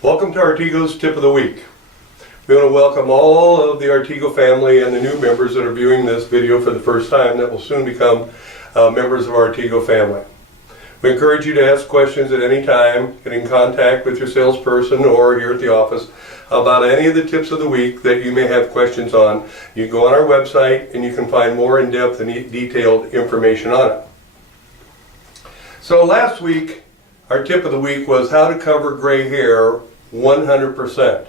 Welcome to Artego's Tip of the Week. We want to welcome all of the Artego family and the new members that are viewing this video for the first time that will soon become members of our Artego family. We encourage you to ask questions at any time, get in contact with your salesperson or here at the office about any of the tips of the week that you may have questions on. You can go on our website and you can find more in-depth and detailed information on it. So last week, our tip of the week was how to cover gray hair 100%.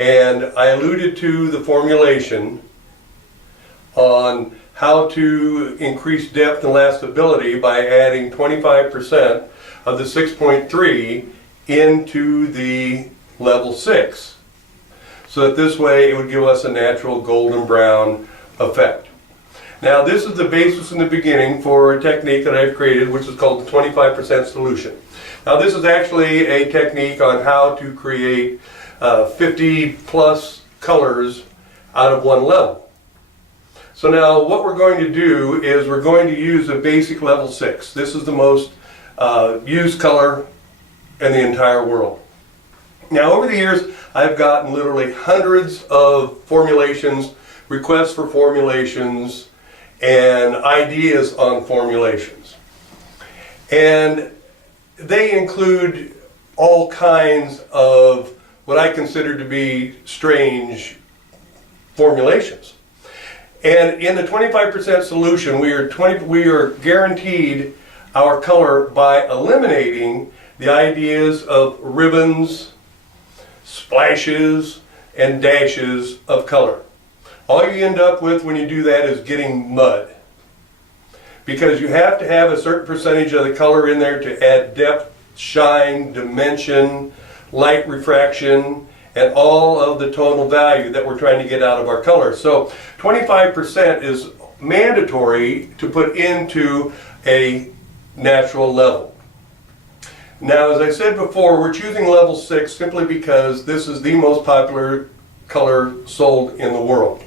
And I alluded to the formulation on how to increase depth and lastability by adding 25% of the 6.3 into the level 6. So that this way it would give us a natural golden brown effect. Now this is the basis in the beginning for a technique that I've created, which is called the 25% solution. Now this is actually a technique on how to create 50 plus colors out of one level. So now what we're going to do is we're going to use a basic level 6. This is the most used color in the entire world. Now over the years I've gotten literally hundreds of formulations, requests for formulations, and ideas on formulations. And they include all kinds of what I consider to be strange formulations. And in the 25% solution, we are guaranteed our color by eliminating the ideas of ribbons, splashes, and dashes of color. All you end up with when you do that is getting mud. Because you have to have a certain percentage of the color in there to add depth, shine, dimension, light refraction, and all of the tonal value that we're trying to get out of our color. So 25% is mandatory to put into a natural level. Now, as I said before, we're choosing level 6 simply because this is the most popular color sold in the world.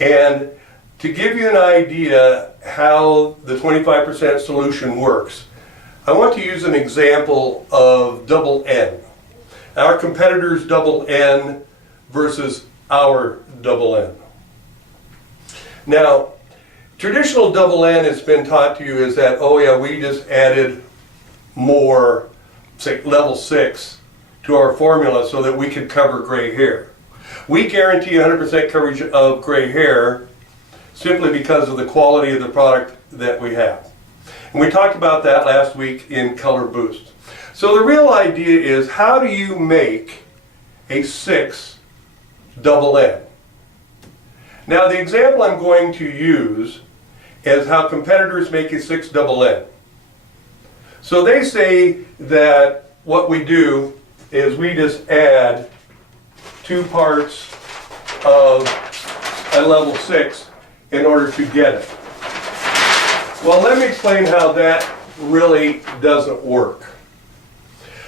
And to give you an idea how the 25% solution works, I want to use an example of double N. Our competitor's double N versus our double N. Now, traditional double N has been taught to you is that, oh yeah, we just added more, say, level 6 to our formula so that we could cover gray hair. We guarantee 100% coverage of gray hair simply because of the quality of the product that we have. And we talked about that last week in Color Boost. So the real idea is, how do you make a 6 double N? Now the example I'm going to use is how competitors make a 6 double N. So they say that what we do is we just add 2 parts of a level 6 in order to get it. Well, let me explain how that really doesn't work.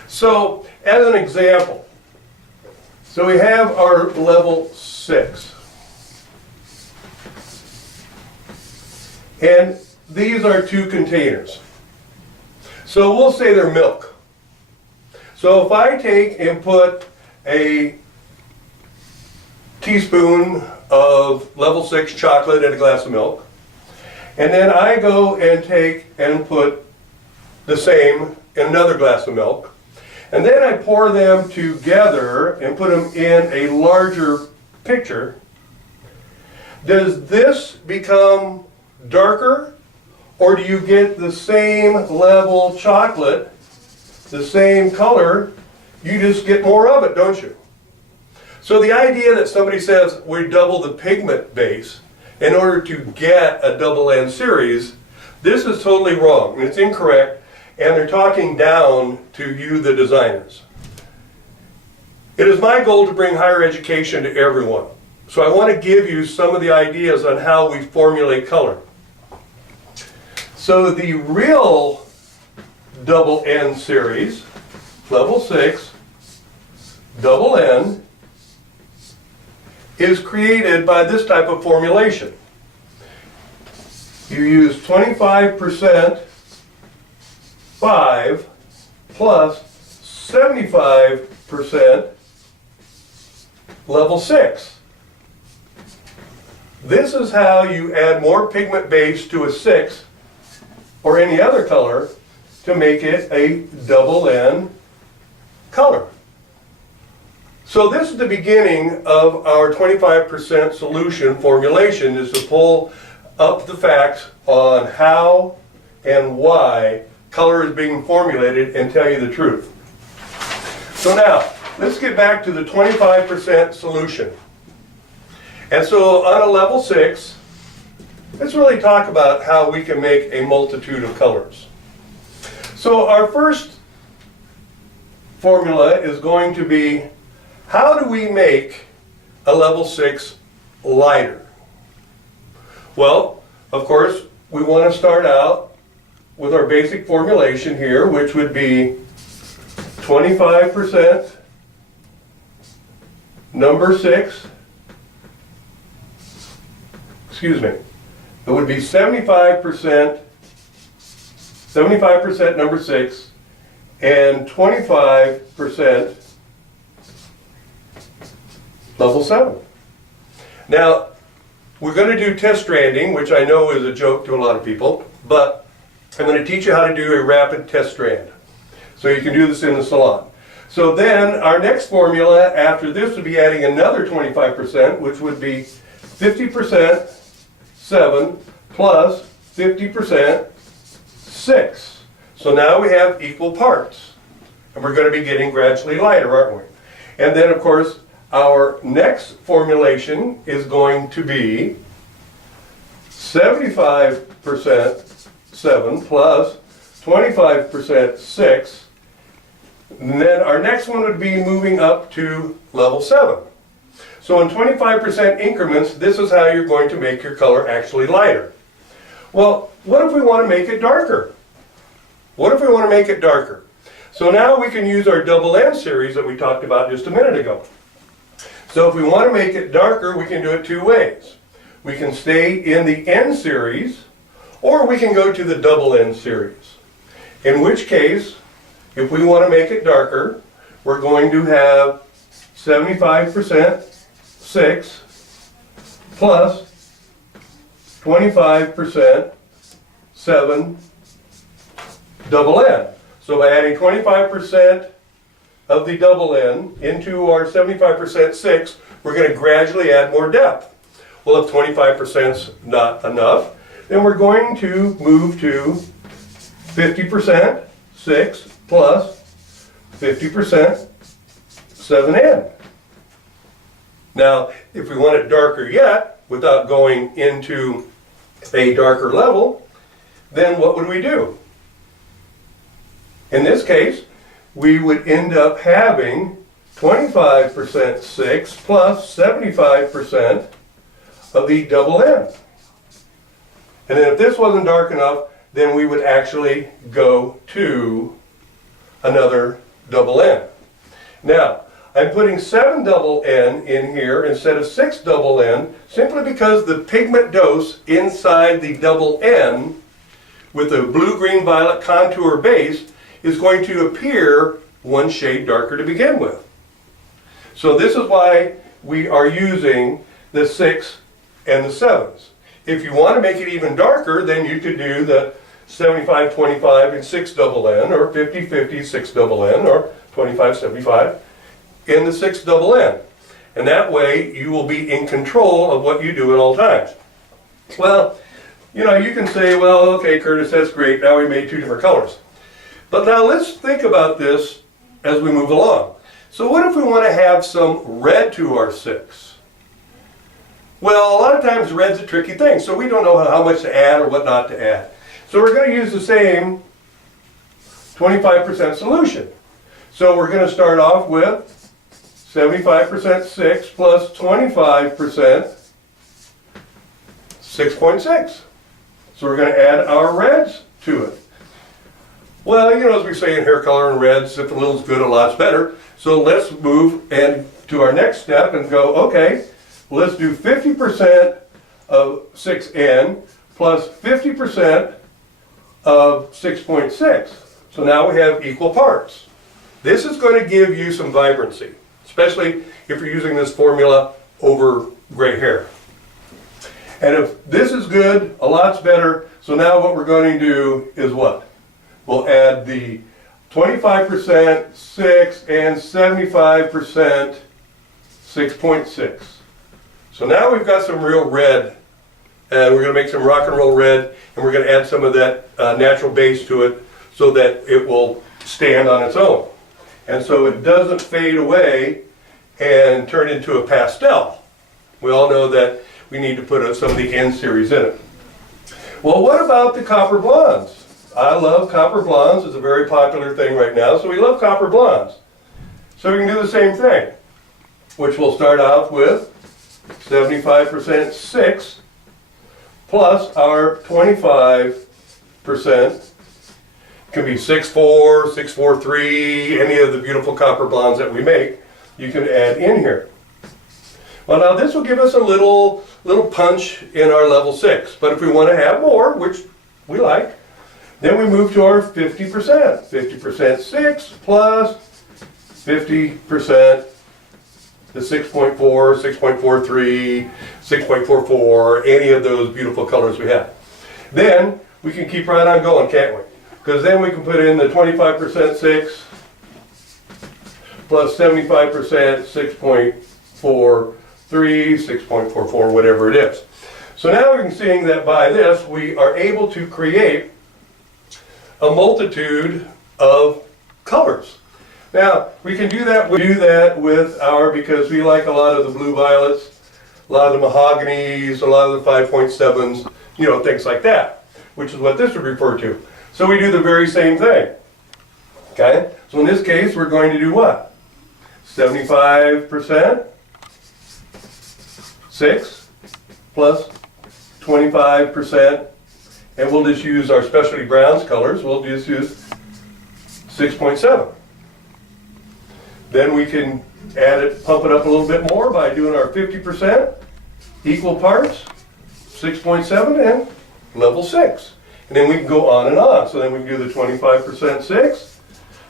So, as an example, so we have our level 6. And these are 2 containers. So we'll say they're milk. So if I take and put a teaspoon of level 6 chocolate in a glass of milk, and then I go and take and put the same in another glass of milk, and then I pour them together and put them in a larger pitcher, does this become darker, or do you get the same level chocolate, the same color? You just get more of it, don't you? So the idea that somebody says we double the pigment base in order to get a double N series, this is totally wrong, and it's incorrect, and they're talking down to you, the designers. It is my goal to bring higher education to everyone. So I want to give you some of the ideas on how we formulate color. So the real double N series, level 6, double N, is created by this type of formulation. You use 25% 5 plus 75% level 6. This is how you add more pigment base to a 6 or any other color to make it a double N color. So this is the beginning of our 25% solution formulation, is to pull up the facts on how and why color is being formulated and tell you the truth. So now, let's get back to the 25% solution. And so on a level 6, let's really talk about how we can make a multitude of colors. So our first formula is going to be, how do we make a level 6 lighter? Well, of course, we want to start out with our basic formulation here, which would be 25% number 6. Excuse me. It would be 75% number 6 and 25% level 7. Now, we're going to do test stranding, which I know is a joke to a lot of people, but I'm going to teach you how to do a rapid test strand. So you can do this in the salon. So then our next formula after this would be adding another 25%, which would be 50% 7 plus 50% 6. So now we have equal parts. And we're going to be getting gradually lighter, aren't we? And then, of course, our next formulation is going to be 75% 7 plus 25% 6. And then our next one would be moving up to level 7. So in 25% increments, this is how you're going to make your color actually lighter. Well, what if we want to make it darker? What if we want to make it darker? So now we can use our double N series that we talked about just a minute ago. So if we want to make it darker, we can do it two ways. We can stay in the N series, or we can go to the double N series. In which case, if we want to make it darker, we're going to have 75% 6 plus 25% 7 double N. So by adding 25% of the double N into our 75% 6, we're going to gradually add more depth. Well, if 25% is not enough, then we're going to move to 50% 6 plus 50% 7N. Now, if we want it darker yet, without going into a darker level, then what would we do? In this case, we would end up having 25% 6 plus 75% of the double N. And then if this wasn't dark enough, then we would actually go to another double N. Now, I'm putting 7 double N in here instead of 6 double N simply because the pigment dose inside the double N with a blue, green, violet contour base is going to appear one shade darker to begin with. So this is why we are using the 6 and the 7s. If you want to make it even darker, then you could do the 75-25 and 6 double N, or 50-50 6 double N, or 25-75 in the 6 double N. And that way you will be in control of what you do at all times. Well, you know, you can say, well, okay, Curtis, that's great. Now we made 2 different colors. But now let's think about this as we move along. So what if we want to have some red to our 6? Well, a lot of times red's a tricky thing, so we don't know how much to add or what not to add. So we're going to use the same 25% solution. So we're going to start off with 75% 6 plus 25% 6.6. So we're going to add our reds to it. Well, you know, as we say in hair color and reds, if a little's good, a lot's better. So let's move and to our next step and go, okay, let's do 50% of 6N plus 50% of 6.6. So now we have equal parts. This is going to give you some vibrancy, especially if you're using this formula over gray hair. And if this is good, a lot's better. So now what we're going to do is what? We'll add the 25%, 6, and 75%, 6.6. So now we've got some real red, and we're going to make some rock and roll red, and we're going to add some of that natural base to it so that it will stand on its own. And so it doesn't fade away and turn into a pastel. We all know that we need to put some of the N series in it. Well, what about the copper blondes? I love copper blondes. It's a very popular thing right now, so we love copper blondes. So we can do the same thing, which we'll start out with 75% 6 plus our 25%. Can be 6.4, 6.43, any of the beautiful copper blondes that we make, you can add in here. Well, now this will give us a little punch in our level 6, but if we want to have more, which we like, then we move to our 50%. 50% 6 plus 50% the 6.4, 6.43, 6.44, any of those beautiful colors we have. Then we can keep right on going, can't we? Because then we can put in the 25% 6 plus 75% 6.43, 6.44, whatever it is. So now we can see that by this we are able to create a multitude of colors. Now we can do that with our, because we like a lot of the blue violets, a lot of the mahoganies, a lot of the 5.7s, you know, things like that, which is what this would refer to. So we do the very same thing. Okay? So in this case, we're going to do what? 75% 6 plus 25%, and we'll just use our specialty browns colors. We'll just use 6.7. Then we can add it, pump it up a little bit more by doing our 50% equal parts, 6.7 and level 6. And then we can go on and on. So then we can do the 25% 6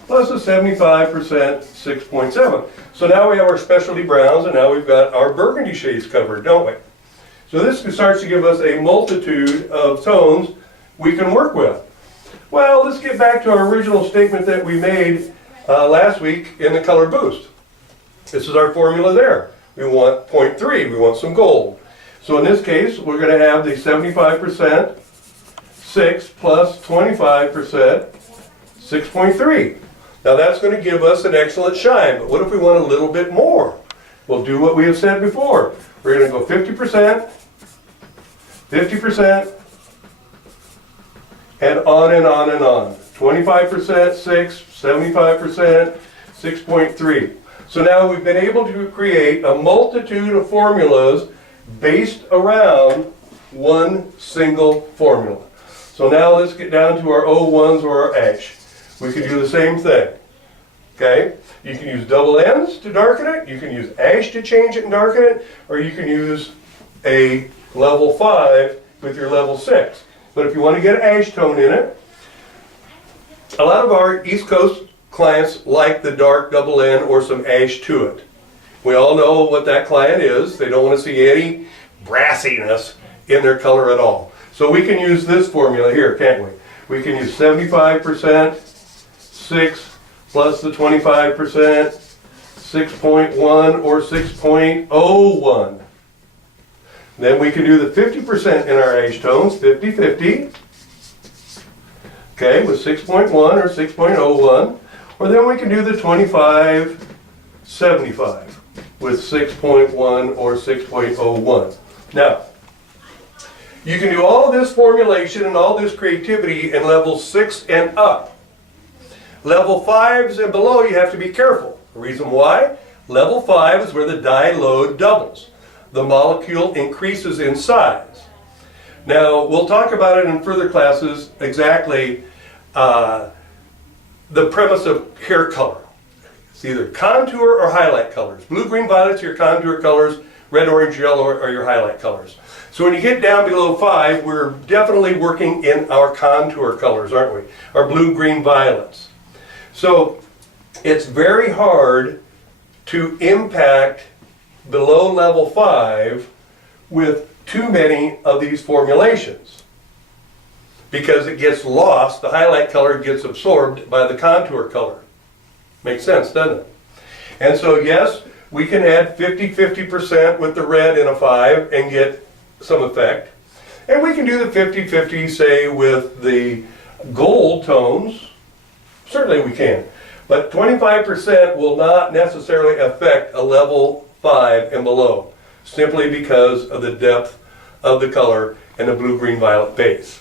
plus the 75% 6.7. So now we have our specialty browns, and now we've got our burgundy shades covered, don't we? So this starts to give us a multitude of tones we can work with. Well, let's get back to our original statement that we made last week in the color boost. This is our formula there. We want 0.3, we want some gold. So in this case, we're going to have the 75% 6 plus 25%, 6.3. Now that's going to give us an excellent shine, but what if we want a little bit more? We'll do what we have said before. We're going to go 50%, 50%, and on and on and on. 25%, 6, 75%, 6.3. So now we've been able to create a multitude of formulas based around one single formula. So now let's get down to our O1s or our ash. We can do the same thing. Okay? You can use double N's to darken it, you can use ash to change it and darken it, or you can use a level 5 with your level 6. But if you want to get an ash tone in it, a lot of our East Coast clients like the dark double N or some ash to it. We all know what that client is. They don't want to see any brassiness in their color at all. So we can use this formula here, can't we? We can use 75% 6 plus the 25%, 6.1 or 6.01. Then we can do the 50% in our ash tones, 50-50. Okay, with 6.1 or 6.01. Or then we can do the 25-75 with 6.1 or 6.01. Now, you can do all this formulation and all this creativity in level 6 and up. Level 5s and below, you have to be careful. The reason why? Level 5 is where the dye load doubles. The molecule increases in size. Now, we'll talk about it in further classes, exactly the premise of hair color. It's either contour or highlight colors. Blue, green, violet's your contour colors. Red, orange, yellow are your highlight colors. So when you get down below 5, we're definitely working in our contour colors, aren't we? Our blue, green, violets. So it's very hard to impact below level 5 with too many of these formulations, because it gets lost. The highlight color gets absorbed by the contour color. Makes sense, doesn't it? And so yes, we can add 50% with the red in a 5 and get some effect. And we can do the 50-50, say, with the gold tones. Certainly we can. But 25% will not necessarily affect a level 5 and below, simply because of the depth of the color and the blue-green-violet base.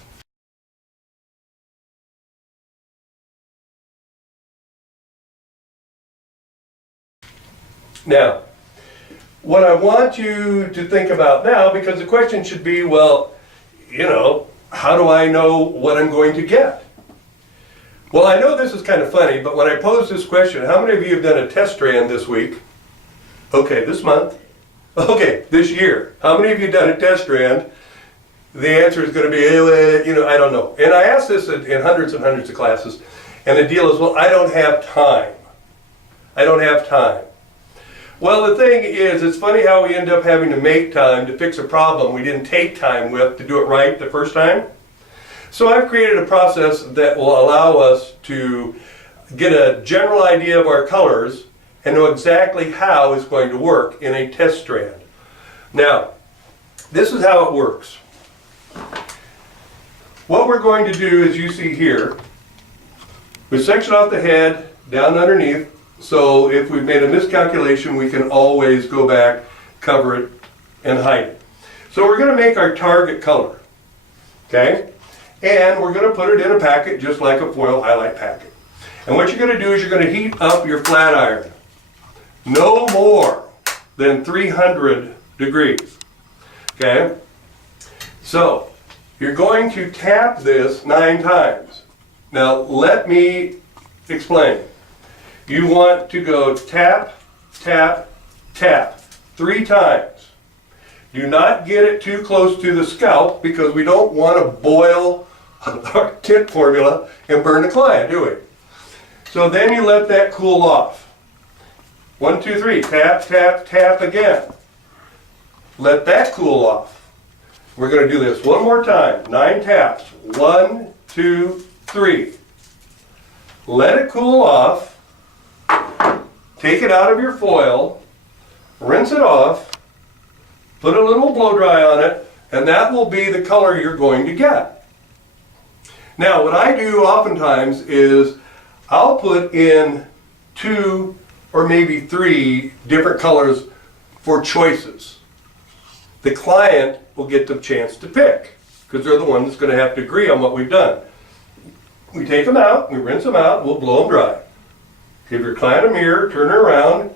Now, what I want you to think about now, because the question should be, well, you know, how do I know what I'm going to get? Well, I know this is kind of funny, but when I pose this question, how many of you have done a test strand this week? Okay, this month. Okay, this year. How many of you have done a test strand? The answer is going to be, you know, I don't know. And I asked this in hundreds and hundreds of classes, and the deal is, well, I don't have time. I don't have time. Well, the thing is, it's funny how we end up having to make time to fix a problem we didn't take time with to do it right the first time. So I've created a process that will allow us to get a general idea of our colors and know exactly how it's going to work in a test strand. Now, this is how it works. What we're going to do, as you see here, we section off the head down underneath. So if we've made a miscalculation, we can always go back, cover it, and hide it. So we're going to make our target color, okay? And we're going to put it in a packet just like a foil highlight packet. And what you're going to do is you're going to heat up your flat iron no more than 300 degrees, okay? So you're going to tap this 9 times. Now let me explain. You want to go tap, tap, tap 3 times. Do not get it too close to the scalp, because we don't want to boil our tint formula and burn the client, do we? So then you let that cool off. 1, 2, 3, tap, tap, tap again. Let that cool off. We're going to do this one more time. 9 taps. 1, 2, 3. Let it cool off. Take it out of your foil, rinse it off, put a little blow dry on it, and that will be the color you're going to get. Now, what I do oftentimes is I'll put in 2 or maybe 3 different colors for choices. The client will get the chance to pick, because they're the one that's going to have to agree on what we've done. We take them out, we rinse them out, we'll blow them dry. Give your client a mirror, turn her around,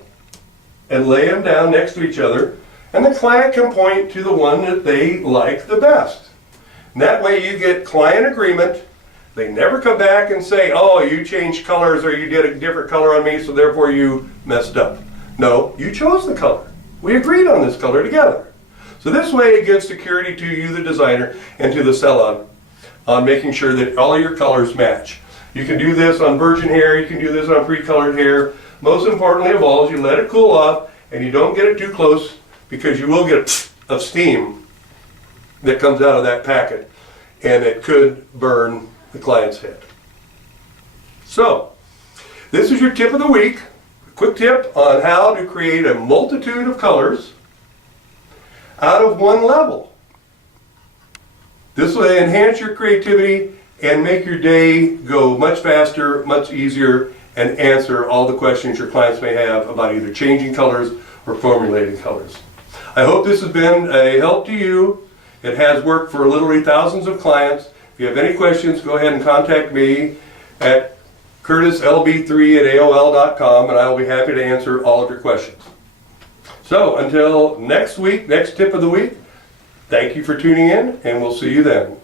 and lay them down next to each other, and the client can point to the one that they like the best. And that way you get client agreement. They never come back and say, oh, you changed colors or you did a different color on me, so therefore you messed up. No, you chose the color. We agreed on this color together. So this way it gives security to you, the designer, and to the salon on making sure that all of your colors match. You can do this on virgin hair, you can do this on pre-colored hair. Most importantly of all is you let it cool off and you don't get it too close, because you will get a steam that comes out of that packet and it could burn the client's head. So, this is your tip of the week. A quick tip on how to create a multitude of colors out of one level. This will enhance your creativity and make your day go much faster, much easier, and answer all the questions your clients may have about either changing colors or formulating colors. I hope this has been a help to you. It has worked for literally thousands of clients. If you have any questions, go ahead and contact me at curtislb3@aol.com, and I will be happy to answer all of your questions. So until next week, next tip of the week, thank you for tuning in, and we'll see you then.